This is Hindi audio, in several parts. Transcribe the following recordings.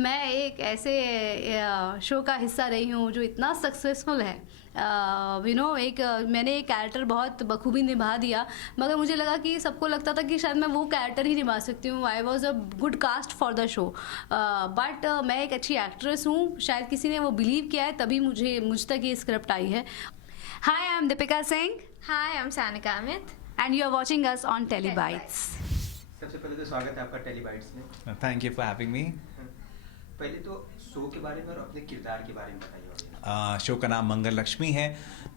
मैं एक ऐसे शो का हिस्सा रही हूँ जो इतना सक्सेसफुल है। एक मैंने एक कैरेक्टर बहुत बखूबी निभा दिया, मगर मुझे लगा कि सबको लगता था कि शायद मैं वो कैरेक्टर ही निभा सकती हूँ। I was a good cast for the show, but मैं एक अच्छी एक्ट्रेस हूँ। शायद किसी ने वो बिलीव किया है, तभी मुझ तक ये स्क्रिप्ट आई है। Hi, I am Deepika Singh Hi, I'm Sanika Amit. And you are watching us on Telebytes. सबसे पहले तो स्वागत है आपका टेलीबाइट्स में। Thank you for having me. पहले तो शो के बारे में और अपने किरदार के बारे में बताइए। शो का नाम मंगल लक्ष्मी है,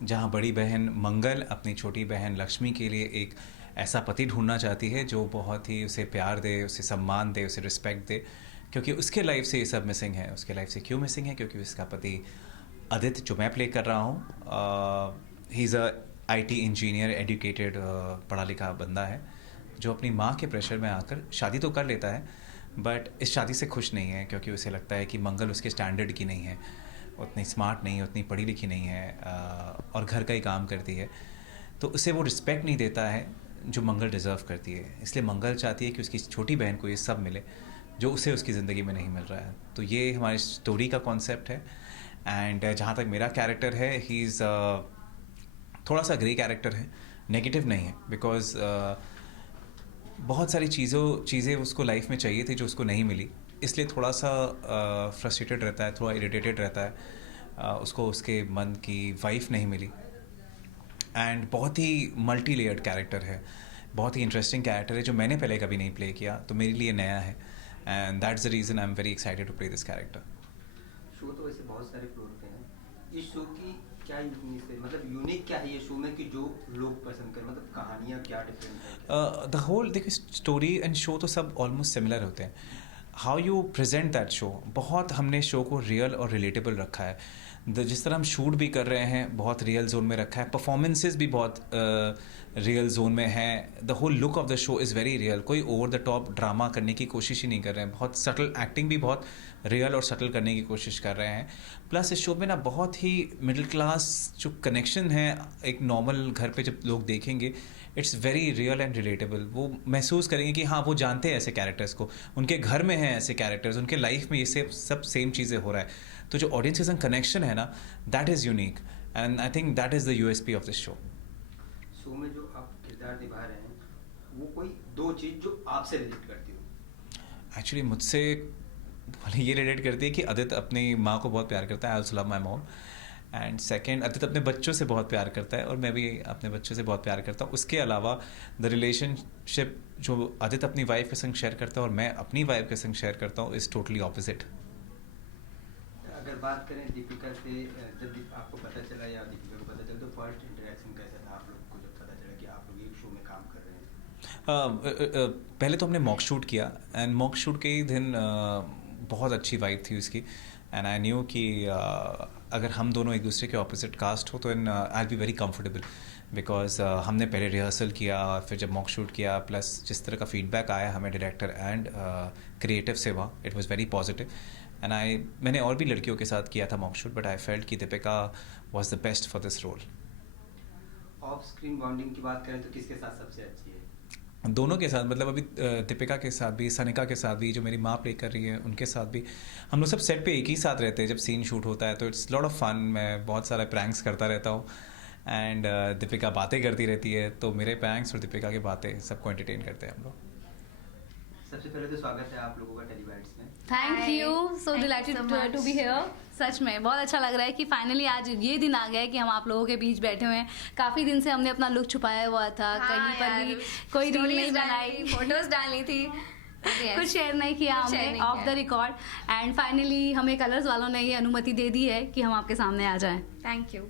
जहाँ बड़ी बहन मंगल अपनी छोटी बहन लक्ष्मी के लिए एक ऐसा पति ढूंढना चाहती है जो बहुत ही उसे प्यार दे, उसे सम्मान दे, उसे रिस्पेक्ट दे, क्योंकि उसके लाइफ से ये सब मिसिंग है। उसके लाइफ से क्यों मिसिंग है? क्योंकि उसका पति आदित्य, जो मैं प्ले कर रहा हूँ, he is a IT engineer, educated, पढ़ा लिखा बंदा है, जो अपनी माँ के प्रेशर में आकर शादी तो कर लेता है, बट इस शादी से खुश नहीं है, क्योंकि उसे लगता है कि मंगल उसके स्टैंडर्ड की नहीं है, उतनी स्मार्ट नहीं है, उतनी पढ़ी लिखी नहीं है, और घर का ही काम करती है, तो उसे वो रिस्पेक्ट नहीं देता है जो मंगल डिज़र्व करती है। इसलिए मंगल चाहती है कि उसकी छोटी बहन को ये सब मिले जो उसे उसकी ज़िंदगी में नहीं मिल रहा है। तो ये हमारी स्टोरी का कॉन्सेप्ट है। एंड जहाँ तक मेरा कैरेक्टर है, ही इज़ थोड़ा सा ग्रे कैरेक्टर है, नेगेटिव नहीं है, बिकॉज बहुत सारी चीज़ें उसको लाइफ में चाहिए थी जो उसको नहीं मिली, इसलिए थोड़ा सा फ्रस्ट्रेटेड रहता है, थोड़ा इरिटेटेड रहता है। उसको उसके मन की वाइफ नहीं मिली। एंड बहुत ही मल्टी लेयर्ड कैरेक्टर है, बहुत ही इंटरेस्टिंग कैरेक्टर है जो मैंने पहले कभी नहीं प्ले किया, तो मेरे लिए नया है। And that's the reason I am very excited to play this character. Show तो वैसे बहुत सारे फ्लोर पे हैं, इस शो की क्या यूनिक है, मतलब यूनिक क्या है ये शो में कि जो लोग पसंद करें, मतलब कहानियाँ क्या डिफरेंट है? द होल, देखिए, स्टोरी एंड शो तो सब ऑलमोस्ट सिमिलर होते हैं। How you present that show, बहुत हमने शो को रियल और रिलेटेबल रखा है। जिस तरह हम शूट भी कर रहे हैं, बहुत रियल जोन में रखा है, परफॉर्मेंसेज भी बहुत रियल जोन में है। The whole look of the show is very real, कोई ओवर द टॉप ड्रामा करने की कोशिश ही नहीं कर रहे हैं, बहुत सटल एक्टिंग भी बहुत रियल और सटल करने की कोशिश कर रहे हैं। प्लस इस शो में ना बहुत ही मिडिल क्लास जो कनेक्शन है, एक नॉर्मल घर पे जब लोग देखेंगे, it's very real and relatable. वो महसूस करेंगे कि हाँ, वो जानते हैं ऐसे कैरेक्टर्स को, उनके घर में हैं ऐसे कैरेक्टर्स, उनके लाइफ में ये सब सेम चीज़ें हो रहा है। तो जो ऑडियंस के संग कनेक्शन है ना, that is unique, and I think that is the USP of this show. Show में जो आप किरदार निभा रहे हैं, वो कोई दो चीज़ जो आपसे रिलेट करती हो? एक्चुअली मुझसे ये रिलेट करती है कि आदित्य अपनी माँ को बहुत प्यार करता है, I also love my mom. And second, Aditya अपने बच्चों से बहुत प्यार करता है और मैं भी अपने बच्चों से बहुत प्यार करता हूँ। उसके अलावा द रिलेशनशिप जो आदित्य अपनी वाइफ के संग शेयर करता है और मैं अपनी वाइफ के संग शेयर करता हूँ, इज़ टोटली ऑपोजिट। अगर बात करें दीपिका से, जब आपको पता चला या दीपिका को पता चला, तो फर्स्ट इंटरेक्शन कैसा था आप लोग को जब पता चला कि आप लोग एक शो में काम कर रहे हैं? पहले तो हमने मॉक शूट किया, एंड मॉक शूट के ही दिन बहुत अच्छी वाइब थी उसकी, एंड आई न्यू कि अगर हम दोनों एक दूसरे के ऑपोजिट कास्ट हो तो I will be very comfortable, because हमने पहले रिहर्सल किया, फिर जब मॉक शूट किया, प्लस जिस तरह का फीडबैक आया हमें डायरेक्टर एंड क्रिएटिव से, वहाँ it was very positive. And मैंने और भी लड़कियों के साथ किया था mock shoot, but I felt कि Deepika was the best for this role. Off screen bonding की बात करें तो किसके साथ सबसे अच्छी है? दोनों के साथ, मतलब अभी दीपिका के साथ भी, सनिका के साथ भी, जो मेरी माँ प्ले कर रही है उनके साथ भी, हम लोग सब सेट पे एक ही साथ रहते हैं जब सीन शूट होता है, तो इट्स लॉट ऑफ फन। मैं बहुत सारा प्रैंक्स करता रहता हूँ, एंड दीपिका बातें करती रहती है, तो मेरे प्रैंक्स और दीपिका की बातें सबको एंटरटेन करते हैं हम लोग। सबसे पहले तो स्वागत है आप लोगों का टेलीबाइट्स में। Thank Hi. You, so Thank you delighted so much. To be here. सच में बहुत अच्छा लग रहा है कि फाइनली आज ये दिन आ गया है कि हम आप लोगों के बीच बैठे हुए हैं। काफी दिन से हमने अपना लुक छुपाया हुआ था, कहीं पर भी कोई रील नहीं बनाई, फोटोज डालनी थी, कुछ शेयर नहीं किया कुछ share हमने नहीं ऑफ द किया। रिकॉर्ड, एंड फाइनली हमें कलर्स वालों ने ये अनुमति दे दी है कि हम आपके सामने आ जाएं। Thank you.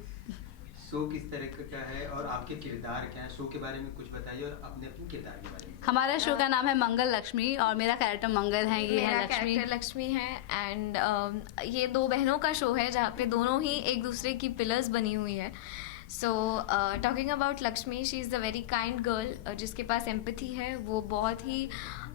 शो किस तरह का क्या है और आपके किरदार क्या है? शो के बारे में कुछ बताइए और अपने अपने किरदार के बारे में। हमारा शो का नाम है मंगल लक्ष्मी और मेरा कैरेक्टर मंगल है, ये है मेरा लक्ष्मी। कैरेक्टर लक्ष्मी है, एंड ये दो बहनों का शो है जहाँ पे दोनों ही एक दूसरे की पिलर्स बनी हुई है। So talking about Lakshmi, she is the very kind girl, जिसके पास एम्पैथी है। वो बहुत ही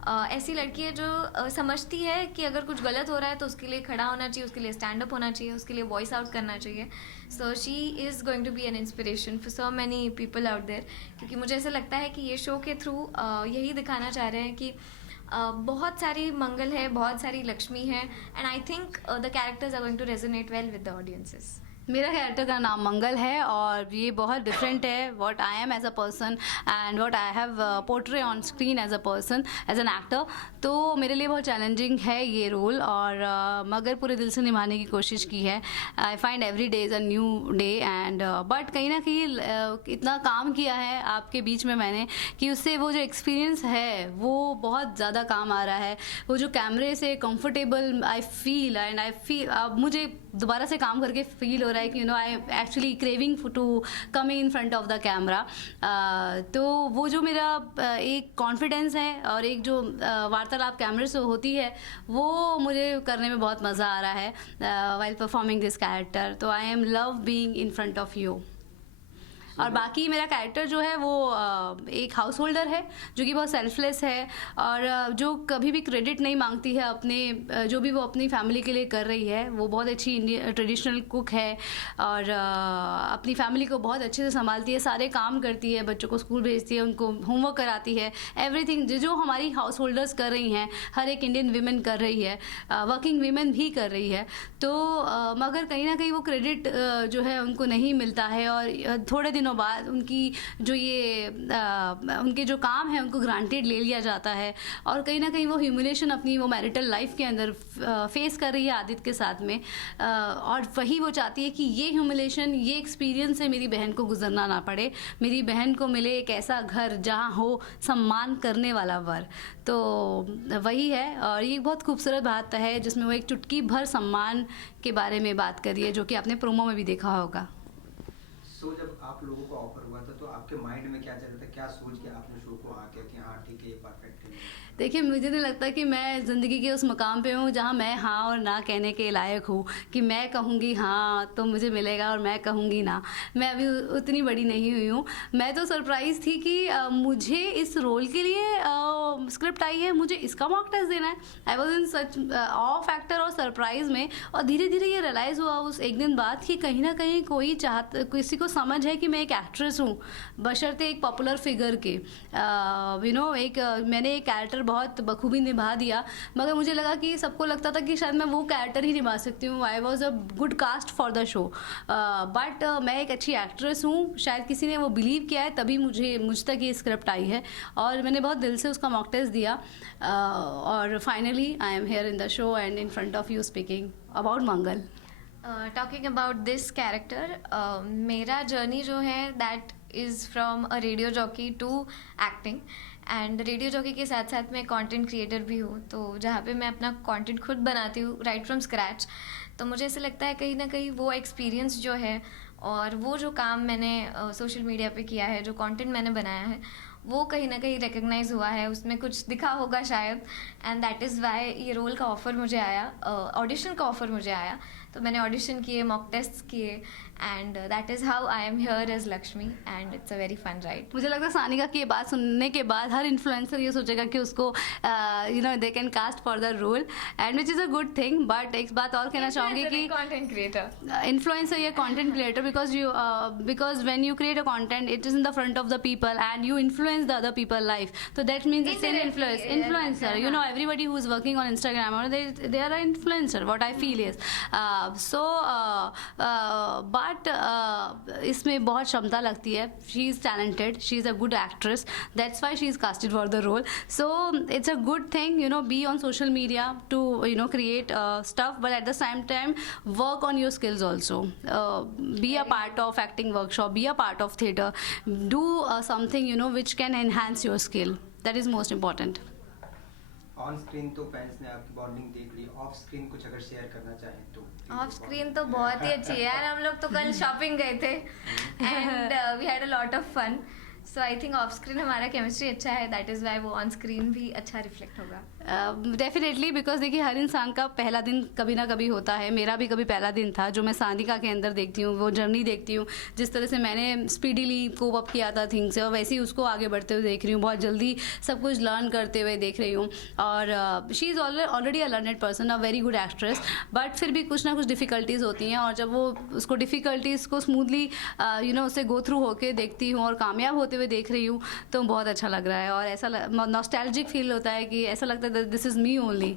ऐसी लड़की है जो समझती है कि अगर कुछ गलत हो रहा है तो उसके लिए खड़ा होना चाहिए, उसके लिए स्टैंड अप होना चाहिए, उसके लिए वॉइस आउट करना चाहिए। So she is going to be an inspiration for so many people out there, क्योंकि मुझे ऐसा लगता है कि ये शो के थ्रू यही दिखाना चाह रहे हैं कि बहुत सारी मंगल है, बहुत सारी लक्ष्मी है, and I think the characters are going to resonate well with the audiences. मेरा कैरेक्टर का नाम मंगल है और ये बहुत डिफरेंट है what I am as a person and what I have portray on screen as a person as an actor. तो मेरे लिए बहुत चैलेंजिंग है ये रोल और मगर पूरे दिल से निभाने की कोशिश की है. I find every day is a new day and but कहीं ना कहीं इतना काम किया है आपके बीच में मैंने कि उससे वो जो एक्सपीरियंस है वो बहुत ज़्यादा काम आ रहा है. वो जो कैमरे से comfortable I feel and I feel अब मुझे दोबारा से काम करके फील हो रहा है कि you know I actually craving to come in front of the camera. तो वो जो मेरा एक कॉन्फिडेंस है और एक जो वार्तालाप कैमरे से होती है वो मुझे करने में बहुत मज़ा आ रहा है व्हाइल परफॉर्मिंग दिस कैरेक्टर. तो I am love being in front of you. और बाकी मेरा कैरेक्टर जो है वो एक हाउस होल्डर है जो कि बहुत सेल्फलेस है और जो कभी भी क्रेडिट नहीं मांगती है अपने जो भी वो अपनी फैमिली के लिए कर रही है. वो बहुत अच्छी ट्रेडिशनल कुक है और अपनी फैमिली को बहुत अच्छे से संभालती है, सारे काम करती है, बच्चों को स्कूल भेजती है, उनको होमवर्क कराती है, एवरीथिंग जो हमारी हाउस होल्डर्स कर रही हैं, हर एक इंडियन वीमेन कर रही है, वर्किंग वीमेन भी कर रही है. तो मगर कहीं ना कहीं वो क्रेडिट जो है उनको नहीं मिलता है और थोड़े दिनों बाद उनकी जो ये उनके जो काम है उनको ग्रांटेड ले लिया जाता है और कहीं ना कहीं वो ह्यूमिलेशन अपनी वो मैरिटल लाइफ के अंदर फेस कर रही है आदित्य के साथ में. और वही वो चाहती है कि ये ह्यूमिलेशन, ये एक्सपीरियंस से मेरी बहन को गुजरना ना पड़े, मेरी बहन को मिले एक ऐसा घर जहाँ हो सम्मान करने वाला वर. तो वही है और ये बहुत खूबसूरत बात है जिसमें वो एक चुटकी भर सम्मान के बारे में बात करी है जो कि आपने प्रोमो में भी देखा होगा. शो जब आप लोगों को ऑफर हुआ था तो आपके माइंड में क्या चल रहा था, क्या सोच के आपने शो को आके कि हाँ ठीक है ये परफेक्ट है? देखिए मुझे नहीं लगता कि मैं ज़िंदगी के उस मुकाम पे हूँ जहाँ मैं हाँ और ना कहने के लायक हूँ कि मैं कहूँगी हाँ तो मुझे मिलेगा और मैं कहूँगी ना. मैं अभी उतनी बड़ी नहीं हुई हूँ. मैं तो सरप्राइज़ थी कि मुझे इस रोल के लिए स्क्रिप्ट आई है, मुझे इसका मॉक टेस्ट देना है. I was in such awe factor और सरप्राइज़ में और धीरे धीरे ये रियलाइज़ हुआ उस एक दिन बाद कि कहीं ना कहीं कोई किसी को समझ है कि मैं एक एक्ट्रेस हूँ बशर्ते एक पॉपुलर फिगर के. यू नो मैंने एक कैरेक्टर बहुत बखूबी निभा दिया मगर मुझे लगा कि सबको लगता था कि शायद मैं वो कैरेक्टर ही निभा सकती हूँ. I was a good cast for the show but मैं एक अच्छी एक्ट्रेस हूँ. शायद किसी ने वो बिलीव किया है तभी मुझ तक ये स्क्रिप्ट आई है और मैंने बहुत दिल से उसका मॉक टेस्ट दिया और finally I am here in the show and in front of you speaking about Mangal. Talking about this character, मेरा जर्नी जो है that is from a radio jockey to acting and radio jockey के साथ साथ मैं कंटेंट क्रिएटर भी हूँ. तो जहाँ पे मैं अपना कंटेंट खुद बनाती हूँ राइट फ्रॉम स्क्रैच. तो मुझे ऐसा लगता है कहीं ना कहीं वो एक्सपीरियंस जो है और वो जो काम मैंने सोशल मीडिया पे किया है, जो कंटेंट मैंने बनाया है वो कहीं ना कहीं रिकग्नाइज हुआ है, उसमें कुछ दिखा होगा शायद. एंड दैट इज़ वाई ये रोल का ऑफ़र मुझे आया, ऑडिशन का ऑफ़र मुझे आया. तो मैंने ऑडिशन किए, मॉक टेस्ट किए and that is how I am here as Lakshmi and it's a very fun ride. मुझे लगता है सानिका की ये बात सुनने के बाद हर इन्फ्लुएंसर ये सोचेगा कि उसको you know they can cast for the role and which is a good thing. But एक बात और कहना चाहूँगी कि कंटेंट क्रिएटर इन्फ्लुएंसर या content creator because when you create a content it is in the front of the people and you influence the other people life, so that means it's an influencer. You know, everybody who is working on Instagram or they are an influencer, what I feel is but इसमें बहुत क्षमता लगती है. she is talented, she is a good actress, that's why she is casted for the role. So it's a good thing, you know, be on social media to you know create stuff, but at the same time work on your skills also. Be a part of acting workshop, be a part of theatre, do something you know which can enhance your skill. That is most important. On screen तो फैंस ने आपकी बॉन्डिंग देख ली, ऑफ स्क्रीन कुछ अगर शेयर करना चाहें तो? ऑफ स्क्रीन तो बहुत ही अच्छी है यार. हम लोग तो कल शॉपिंग गए थे and we had a lot of fun. So I think off screen हमारा केमिस्ट्री अच्छा है, दैट इज़ वाई वो ऑन स्क्रीन भी अच्छा रिफ्लेक्ट होगा. डेफिनेटली बिकॉज देखिए हर इंसान का पहला दिन कभी ना कभी होता है. मेरा भी कभी पहला दिन था जो मैं सानिका के अंदर देखती हूँ, वो जर्नी देखती हूँ, जिस तरह से मैंने स्पीडीली कोप अप किया था थिंग्स से, और वैसे ही उसको आगे बढ़ते हुए देख रही हूँ, बहुत जल्दी सब कुछ लर्न करते हुए देख रही हूँ. और she is already a learned person, a very good actress, but फिर भी कुछ ना कुछ डिफ़िकल्टीज़ होती हैं, और जब वो उसको डिफ़िकल्टीज़ को स्मूथली उससे गो थ्रू होके देखती हूँ और कामयाब होते हुए देख रही हूँ, तो बहुत अच्छा लग रहा है. और ऐसा नॉस्टैल्जिक फील होता है कि ऐसा लगता है this is me only.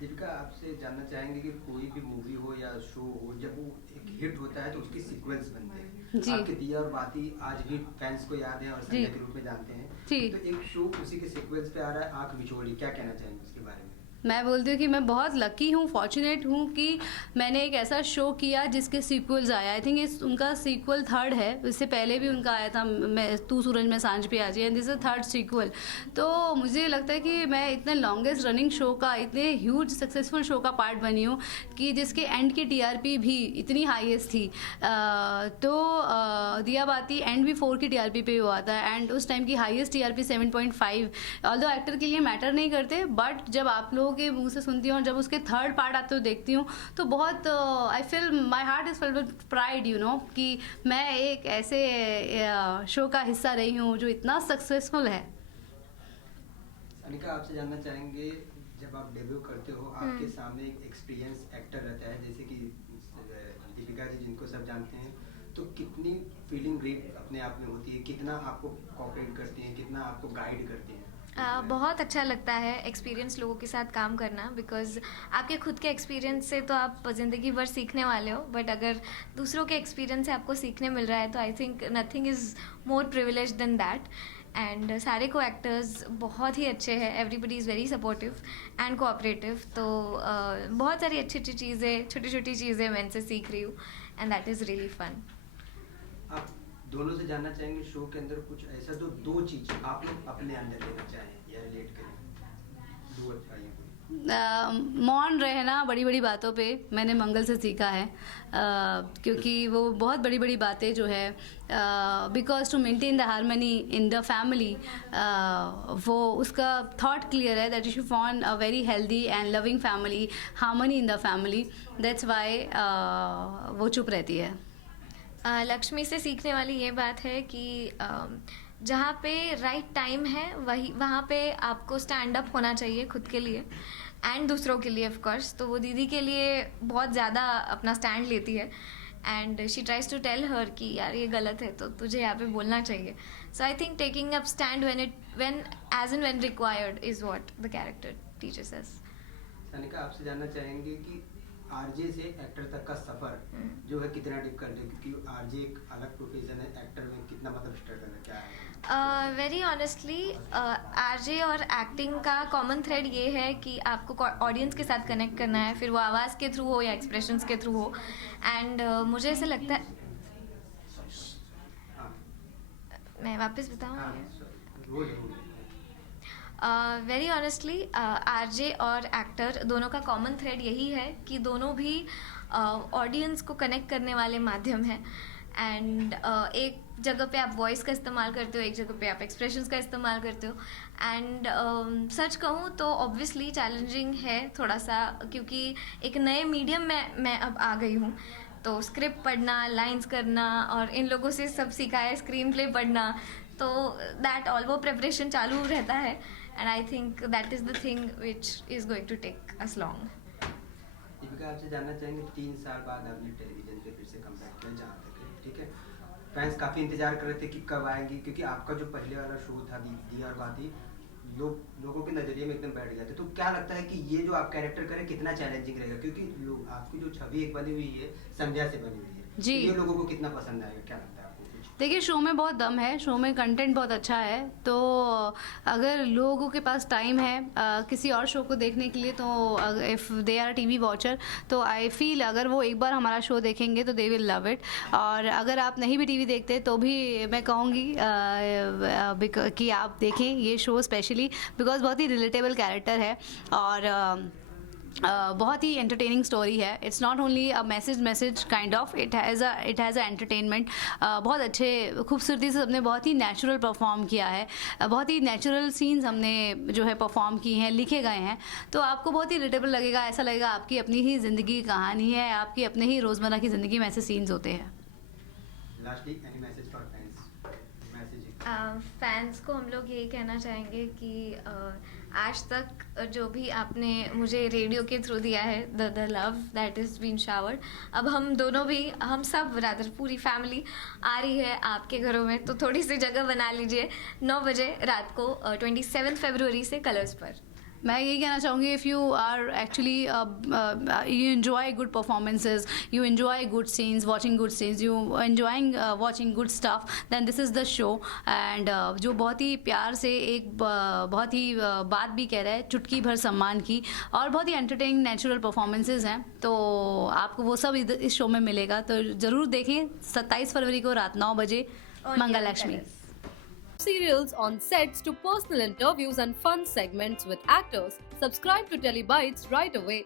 Deepika, आपसे जानना चाहेंगे कि कोई भी मूवी हो या शो हो, जब वो एक हिट होता है तो उसकी सीक्वेंस बनते हैं. जी. आपके दिया और बाती आज भी फैंस को याद है और जी. संजय के रूप में जानते हैं. जी. तो एक शो उसी के सीक्वेंस पे आ रहा है, आंख बिछोड़ी, क्या कहना चाहेंगे उसके बारे में? मैं बोलती हूँ कि मैं बहुत लकी हूँ, फॉर्चुनेट हूँ कि मैंने एक ऐसा शो किया जिसके सीक्वल्स आया. आई थिंक उनका सीक्वल थर्ड है. इससे पहले भी उनका आया था, मैं तू सूरज में सांझ पे आ जाए, and this is third sequel. तो मुझे लगता है कि मैं इतने लॉन्गेस्ट रनिंग शो का, इतने ह्यूज सक्सेसफुल शो का पार्ट बनी हूँ कि जिसके एंड की TRP भी इतनी हाईएस्ट थी. तो दिया बाती एंड भी 4 की TRP पे हुआ था, एंड उस टाइम की हाईएस्ट TRP 7.5. ऑल्दो एक्टर के लिए मैटर नहीं करते, बट जब आप लोगों के मुंह से सुनती हूँ और जब उसके थर्ड पार्ट आते हुए देखती हूँ तो बहुत I feel my heart is filled with pride, कि मैं एक ऐसे शो का हिस्सा रही हूँ जो इतना सक्सेसफुल है. अनिका, आपसे जानना चाहेंगे, जब आप डेब्यू करते हो आपके सामने एक एक्सपीरियंस एक्टर रहता है जैसे कि दीपिका जी, जिनको सब जानते हैं, तो कितनी फीलिंग ग्रेट अपने आप में होती है, कितना आपको कोऑपरेट करती हैं, कितना आपको गाइड करती हैं? बहुत अच्छा लगता है एक्सपीरियंस लोगों के साथ काम करना, बिकॉज आपके खुद के एक्सपीरियंस से तो आप ज़िंदगी भर सीखने वाले हो, बट अगर दूसरों के एक्सपीरियंस से आपको सीखने मिल रहा है तो I think nothing is more privilege than that. And सारे को एक्टर्स बहुत ही अच्छे हैं, everybody is very supportive and cooperative. तो बहुत सारी अच्छी अच्छी चीज़ें, छोटी छोटी चीज़ें मैं इनसे सीख रही हूँ, and that is really fun. आप दोनों से जानना चाहेंगे शो के अंदर कुछ ऐसा जो 2 चीज आप लोग अपने अंदर लेना चाहें या रिलेट करें, 2 चाहिए. मौन रहना बड़ी बड़ी बातों पे मैंने मंगल से सीखा है, क्योंकि वो बहुत बड़ी बड़ी बातें जो है, because to maintain the harmony in the family, वो उसका थॉट क्लियर है that you should form a very healthy and loving family, harmony in the family. That's why वो चुप रहती है. लक्ष्मी से सीखने वाली ये बात है कि जहाँ पे राइट टाइम है वहाँ पे आपको स्टैंड अप होना चाहिए खुद के लिए एंड दूसरों के लिए, ऑफ कोर्स. तो वो दीदी के लिए बहुत ज़्यादा अपना स्टैंड लेती है, and she tries to tell her कि यार ये गलत है तो तुझे यहाँ पे बोलना चाहिए. So I think taking up stand when as and when required is what the character teaches us. Anika, आपसे जानना चाहेंगे कि आरजे से एक्टर तक का सफर जो है कितना डिफिकल्ट है, क्योंकि आरजे एक अलग प्रोफेशन है, एक्टर में कितना मतलब स्ट्रगल है, क्या है? वेरी ऑनेस्टली आरजे और एक्टिंग का कॉमन थ्रेड ये है कि आपको ऑडियंस के साथ कनेक्ट करना है, फिर वो आवाज़ के थ्रू हो या एक्सप्रेशंस के थ्रू हो. एंड मुझे ऐसा लगता है, मैं वापस बताऊँ. वेरी ऑनेस्टली आरजे और एक्टर दोनों का कॉमन थ्रेड यही है कि दोनों भी ऑडियंस को कनेक्ट करने वाले माध्यम हैं. एंड एक जगह पे आप वॉइस का इस्तेमाल करते हो, एक जगह पे आप एक्सप्रेशंस का इस्तेमाल करते हो. एंड सच कहूँ तो ऑब्वियसली चैलेंजिंग है थोड़ा सा, क्योंकि एक नए मीडियम में मैं अब आ गई हूँ. तो स्क्रिप्ट पढ़ना, लाइंस करना, और इन लोगों से सब सीखा है, स्क्रीन प्ले पढ़ना, तो दैट ऑल वो प्रिपरेशन चालू रहता है. And I think that is the thing which is going to take us long. Deepika, आपसे जानना चाहेंगे, 3 साल बाद आपने टेलीविजन पे फिर से कमबैक किया, जहाँ तक है, ठीक है, फैंस काफ़ी इंतजार कर रहे थे कि कब आएंगी, क्योंकि आपका जो पहले वाला शो था दिया और बाती, लोगों के नज़रिए में एकदम बैठ गया था. तो क्या लगता है कि ये जो आप कैरेक्टर करें कितना चैलेंजिंग रहेगा, क्योंकि लोग आपकी जो छवि एक बनी हुई है संध्या से बनी हुई है जी, ये लोगों को कितना पसंद आएगा, क्या लगता है आपको? देखिए शो में बहुत दम है, शो में कंटेंट बहुत अच्छा है. तो अगर लोगों के पास टाइम है किसी और शो को देखने के लिए, तो if they are TV watcher, तो आई फील अगर वो एक बार हमारा शो देखेंगे तो दे विल लव इट. और अगर आप नहीं भी टीवी देखते तो भी मैं कहूँगी कि आप देखें ये शो, स्पेशली बिकॉज बहुत ही रिलेटेबल कैरेक्टर है. और बहुत ही एंटरटेनिंग स्टोरी है. It's not only a message kind of, it has a entertainment. बहुत अच्छे खूबसूरती से हमने बहुत ही नेचुरल परफॉर्म किया है. बहुत ही नेचुरल सीन्स हमने जो है परफॉर्म किए हैं, लिखे गए हैं. तो आपको बहुत ही रिलेटेबल लगेगा. ऐसा लगेगा आपकी अपनी ही ज़िंदगी की कहानी है, आपकी अपने ही रोज़मर्रा की ज़िंदगी में ऐसे सीन्स होते हैं. Lastly any message for fans? Message fans को हम लोग यही कहना चाहेंगे कि आज तक जो भी आपने मुझे रेडियो के थ्रू दिया है, the love that is been showered, अब हम दोनों भी, हम सब रादर पूरी फैमिली आ रही है आपके घरों में, तो थोड़ी सी जगह बना लीजिए 9 बजे रात को 27 फरवरी से कलर्स पर. मैं यही कहना चाहूँगी, if you are actually you enjoy good performances, you enjoy good scenes, watching good scenes, you enjoying watching good stuff, then this is the show. And जो बहुत ही प्यार से एक बहुत ही बात भी कह रहा है, चुटकी भर सम्मान की, और बहुत ही एंटरटेनिंग नेचुरल परफॉर्मेंसेज हैं. तो आपको वो सब इस शो में मिलेगा, तो ज़रूर देखें 27 फरवरी को रात 9 बजे मंगल Lakshmi. Serials on sets to personal interviews and fun segments with actors. Subscribe to Telebytes right away.